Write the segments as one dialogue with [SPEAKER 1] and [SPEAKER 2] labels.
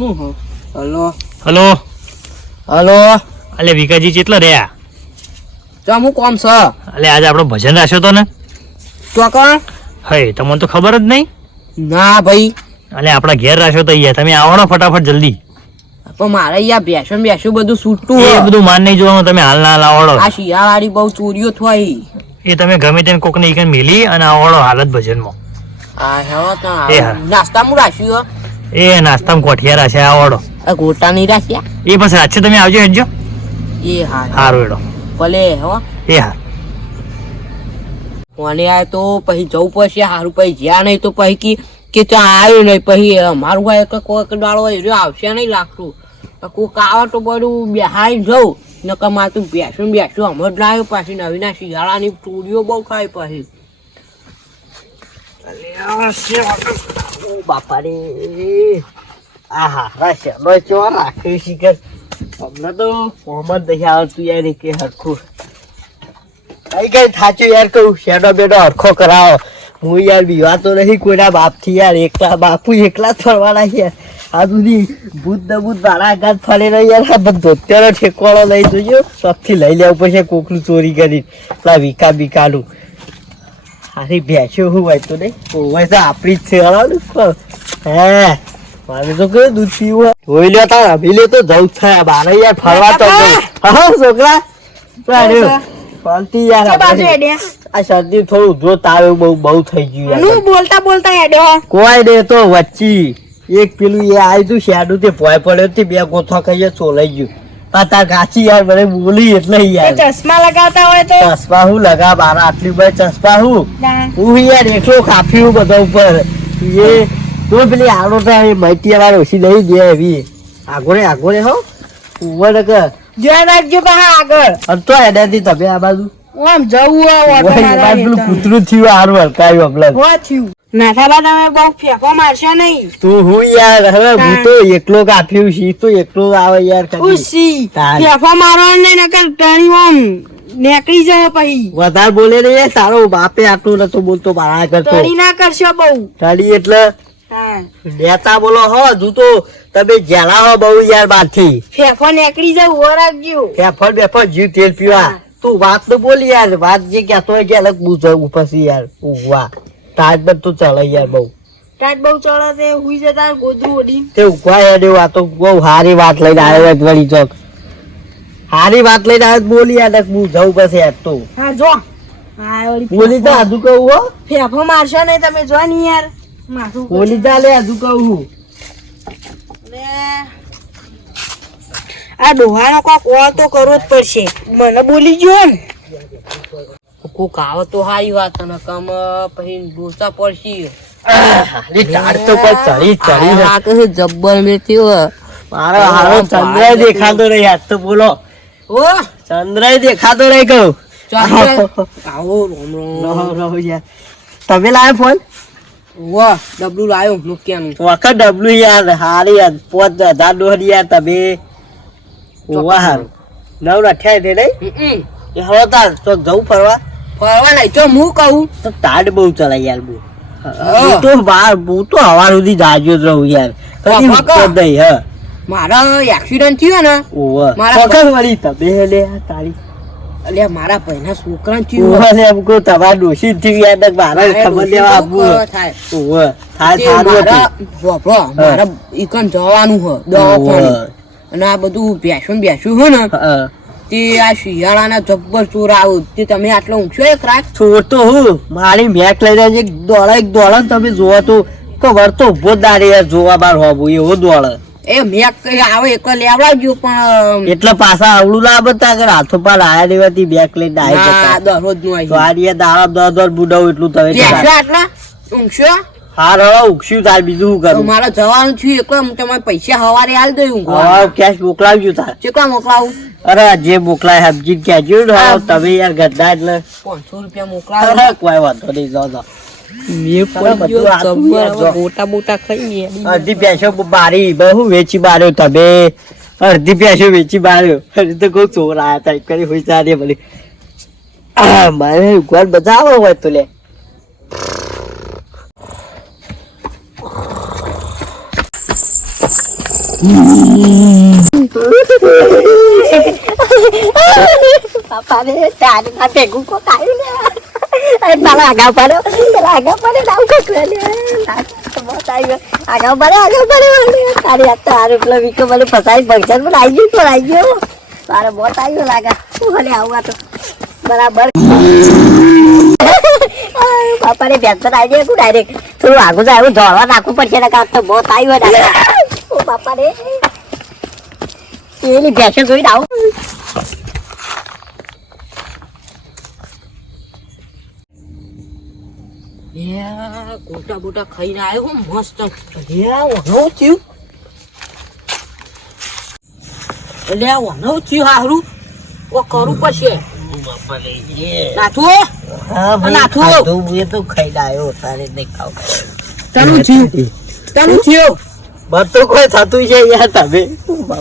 [SPEAKER 1] હું hello.
[SPEAKER 2] Hello.
[SPEAKER 1] Hello.
[SPEAKER 2] અલે વિકાજી કેટલા રહ્યા?
[SPEAKER 1] ચા હું કોમ છે?
[SPEAKER 2] અલે આજે આપણો ભજન રાખ્યો તો ને?
[SPEAKER 1] ચોકણ
[SPEAKER 2] હે તમને તો ખબર જ નહીં?
[SPEAKER 1] ના ભાઈ.
[SPEAKER 2] અલે આપણા ઘેર રાખ્યો તો અહીંયા. તમે આવડો ફટાફટ જલ્દી.
[SPEAKER 1] પણ મારે અહીંયા બેસો ને બેસો બધું છૂટતું
[SPEAKER 2] એ બધું માન નહીં જોવાનું તમે હાલ ના આવડો.
[SPEAKER 1] આ શિયાળાની બહુ ચોરીઓ થઈ.
[SPEAKER 2] એ તમે ગમે તેને કોકને ઈકન મેલી અને આવડો હાલત ભજનમાં.
[SPEAKER 1] આ હેવો તો. નાસ્તા મુ રાખ્યું.
[SPEAKER 2] એ નાસ્તામાં કોઠિયા રાશે આવડો
[SPEAKER 1] આ ગોટા નહીં રાખ્યા?
[SPEAKER 2] એ પછી આજે તમે આવજો હેડજો.
[SPEAKER 1] એ હા
[SPEAKER 2] હારું એડો
[SPEAKER 1] ભલે હો.
[SPEAKER 2] એ હા
[SPEAKER 1] કોને આ તો પછી જવું પડશે સારું પછી જ્યાં નહીં તો પછી કી કે ત્યાં આવ્યું નહીં પછી અમારું ભાઈ એક કોઈક ડાળો હોય આવશે નહીં લાગતું. કોઈક આવે તો બધું બેહાઈ જવું. નકર મારે તું બેસું બેસું હમણાં જ લાવ્યો પાછી નવીના શિયાળાની ચોરીઓ બહુ ખાય પછી. ઓ બાપા રે આહા, રાશે નો ચો રાખી શીખર હમણાં તો મોહમ્મદ નહીં આવતું યાર કે હરખું. કઈ કઈ થાચું યાર કહું, શેડો બેડો હરખો કરાવો. હું યાર બીવાતો નહીં કોઈના બાપથી યાર, એકલા બાપુ એકલા જ ફરવાના છે. આ સુધી ભૂત ને ભૂત મારા આઘાત ફરે નહીં યાર, આ બધો અત્યારે ઠેકવાળો લઈ જોજો. સબથી લઈ લેવું પડશે કોકનું ચોરી કરી પેલા વિકા બીકાનું હારી ભેંસો હું હોય તો નહીં. હોય તો આપણી જ છે હળવાનું હે મારે તો કયું દૂધ પીવું જોઈ લ્યો તાર અભી લે તો જવું થાય. બારે યાર ફરવા તો હા છોકરા. શાંતિ યાર? આ શરદી થોડું જો તાવ બહુ બહુ થઈ ગયું યાર.
[SPEAKER 3] બોલતા બોલતા હેડ્યો
[SPEAKER 1] કોઈ દે તો વચ્ચી. એક પેલું એ આવ્યું તું શેડું તે ભોય પડ્યો તે બે ગોથા કહીએ ચોલાઈ ગયું. આ તાર કાચી યાર મને બોલી એટલે યાર.
[SPEAKER 3] ચશ્મા લગાવતા હોય તો?
[SPEAKER 1] ચશ્મા હું લગા બાર આટલી બધી ચશ્મા હું? હું યાર એકલો કાપ્યું બધા ઉપર. એ તો પેલી આડો તો એ માહિતી વાળો ઓછી લઈ ગયા એવી. આગોરે આગોરે હો. ઊભો કે
[SPEAKER 3] ધ્યાન રાખજો પાછા આગળ.
[SPEAKER 1] હતો એનાથી તમે આ બાજુ?
[SPEAKER 3] આમ જવું
[SPEAKER 1] એમાં પેલું કૂતરું થયું હારું હલકાયું હમણાં
[SPEAKER 3] થયું? નાથાબા તમે બહુ ફેંકો મારશો નહીં.
[SPEAKER 1] તું હું યાર હવે હું તો એકલો કાપ્યું છી તો એકલો આવે યાર કદી.
[SPEAKER 3] ઉસી ફેંકો મારવા ને નકર ટણી આમ નીકળી જાય પછી.
[SPEAKER 1] વધારે બોલે ને યાર તારો બાપે આટલું નતો બોલતો મારા કરતો.
[SPEAKER 3] ટણી ના કરશો બહુ.
[SPEAKER 1] તારી એટલે નેતા બોલો હો હજુ તો તમે જેલા હો બહુ યાર બાથી
[SPEAKER 3] ફેંકો નેકળી જાય ઊભો રાખજો
[SPEAKER 1] બેફર બેફર જીવ તેલ પીવા. તું વાત તો બોલ યાર વાત જે કહેતો હોય કે અલગ પૂછ પછી યાર ઉગવા તાજ પર તું ચાલે યાર બહુ.
[SPEAKER 3] તાજ બહુ ચડે તે હુઈ જતા ગોદરું ઓડી
[SPEAKER 1] તે ઉકવા એવું આ તો બહુ સારી વાત લઈને આવ્યો છે વળી ચોક. સારી વાત લઈને આવ્યો બોલી યાર હું જવું પછી યાર તો.
[SPEAKER 3] હા જો.
[SPEAKER 1] બોલી તો હજુ કહું હો.
[SPEAKER 3] ફેફો મારશો નહીં તમે જો ની યાર.
[SPEAKER 1] બોલી જા લે હજુ કહું
[SPEAKER 3] ને આ ડોહાનો કોક કોલ તો કરવો જ પડશે. મને બોલી ગયો ને.
[SPEAKER 1] કોક આવે તો સારી વાત અને કમ પછી ડોસા પડશે. જબ્બર મેથી મારો હારો ચંદ્ર દેખાતો રહી આજ તો બોલો. ઓ ચંદ્ર દેખાતો રહી કહું. આવો રોમ રોમ. યાર. તમે લાવ્યો ફોન? વાહ ડબલું લાવ્યો મુક્યાનું વખત ડબલું યાર હારી યાર પોત હજાર દોઢ યાર તમે. વાહ હારું. નવ અઠ્યાય દે નહીં? હવે તાર તો જવું ફરવા? ફરવા નહીં તો હું કહું. તો તાડ બહુ ચલાય યાર બહુ. હું. તો બાર હું તો હવા સુધી જાજો જ રહું યાર. કદી નહીં
[SPEAKER 4] મારા એક્સિડન્ટ થયો ને.
[SPEAKER 1] ઓવે
[SPEAKER 4] મારા
[SPEAKER 1] પકડ વળી તબે લે આ તારી.
[SPEAKER 4] અલે મારા ભાઈના છોકરા થયું.
[SPEAKER 1] ઓવે લે એમ કહું તમારે ડોશી થયું યાર મારે ખબર લેવા આપવું
[SPEAKER 4] થાય?
[SPEAKER 1] થાય.
[SPEAKER 4] મારા વાપરો, મારા ઈકન જવાનું હ દવાખાને. અને આ બધું બેસું બેસું હે ને
[SPEAKER 1] હા.
[SPEAKER 4] તે આ શિયાળાના જબ્બર ચોર આવું. તે તમે આટલો ઊંચો એક રાત?
[SPEAKER 1] ચોર તો હું. મારી મેક લઈને એક દોડા એક દોડા તમે જોવો તો કવર તો ઊભો જ યાર જોવા બાર હોવું એવો દોડે.
[SPEAKER 4] એ મેં કઈ આવે એકલો લેવડાવજો પણ
[SPEAKER 1] એટલે પાછા આવડું ના બતા આગળ હાથો પાડ આયા દેવાથી બેક લઈને
[SPEAKER 4] ના
[SPEAKER 1] જતા.
[SPEAKER 4] દરરોજનું
[SPEAKER 1] તો આ દર દર બુડાવું એટલું તમે
[SPEAKER 4] આટલા? ઊંઘશો?
[SPEAKER 1] હાર હવે ઉગશ્યું તાર બીજું શું કરું?
[SPEAKER 4] મારે જવાનું એકલો તમારે પૈસા હવારે હાલ દઉં ઊંઘવા
[SPEAKER 1] હવે કેશ મોકલાવજો તાર.
[SPEAKER 4] કેટલા મોકલાવું.
[SPEAKER 1] અરે જે મોકલાય કહેજો તમે યાર ગદ્દા એટલે.
[SPEAKER 4] પાંચસો રૂપિયા મોકલાવું.
[SPEAKER 1] કોઈ વાંધો નહીં જાઓ અડધી ભેંસો બારી બહુ વેચી બાર્યો તમે. અડધી પ્યાસો વેચી બાર્યો. અરે તો કહું ચોર આયા તા કરી હોય સારી ભલી મારે બધા આવો હોય તો લે.
[SPEAKER 5] બાપા રે તારી ના ભેગું કોક આવ્યું ને મારા આગા પડ્યો પેલા આગા પડ્યો નામ કશું આવ્યો આગા પડ્યો આગા પડ્યો તારી આ તારે પેલો વિકો મને ફસાઈ ભગજન પણ આવી ગયું તો આવી ગયો. તારે મોત આવ્યો લાગા. શું ભલે આવું આ તો. બરાબર. બાપા રે બેન આવી જાય ડાયરેક્ટ? થોડું આગું તો એવું ધોળવા નાખવું પડશે ને કાંક તો મોત આવ્યો ડાયરેક્ટ બાપા રે એની ભેંસો જોઈને આવું.
[SPEAKER 4] ગોટા બોટા ખાઈને આવ્યો મસ્ત. વનો થયું. લે વનો થયું હારું. ઓ
[SPEAKER 1] કરું પછી.
[SPEAKER 4] નાથુ નાથું.
[SPEAKER 1] એ તો ખાઈને આવ્યો તારે નહીં ખાવ.
[SPEAKER 4] તનું થયું. તનું થયું.
[SPEAKER 1] બધું કોઈ થતું છે યાર તમે.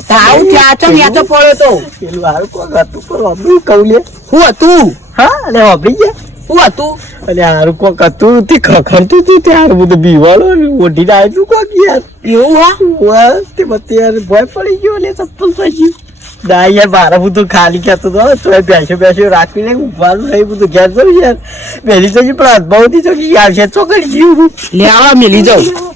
[SPEAKER 4] આવું ચમ યાચો પડ્યો તો
[SPEAKER 1] પેલું હારું કોક હતું પણ વાપર્યું કહું લે
[SPEAKER 4] હું હતું?
[SPEAKER 1] હા અને વાપરી ગયા?
[SPEAKER 4] હું હતું?
[SPEAKER 1] અને હારું કોક હતું તે ખખડતું હતું ત્યાર બધું બીવાળો ઓઢીને આવ્યું કોક યાર.
[SPEAKER 4] એવું હા?
[SPEAKER 1] તે બધે યાર ભય પડી ગયો લે ચપ્પલ પછી. ના યાર મારા બધું ખાલી કહેતો હતો તો બેસો બેસો રાખીને ઉભાનું થઈ બધું ઘેર કરું યાર. મેલી તો જે પણ અદભાવતી તો યાર છે ચોકડી જીવું.
[SPEAKER 4] લે આવા મેલી જાઉં.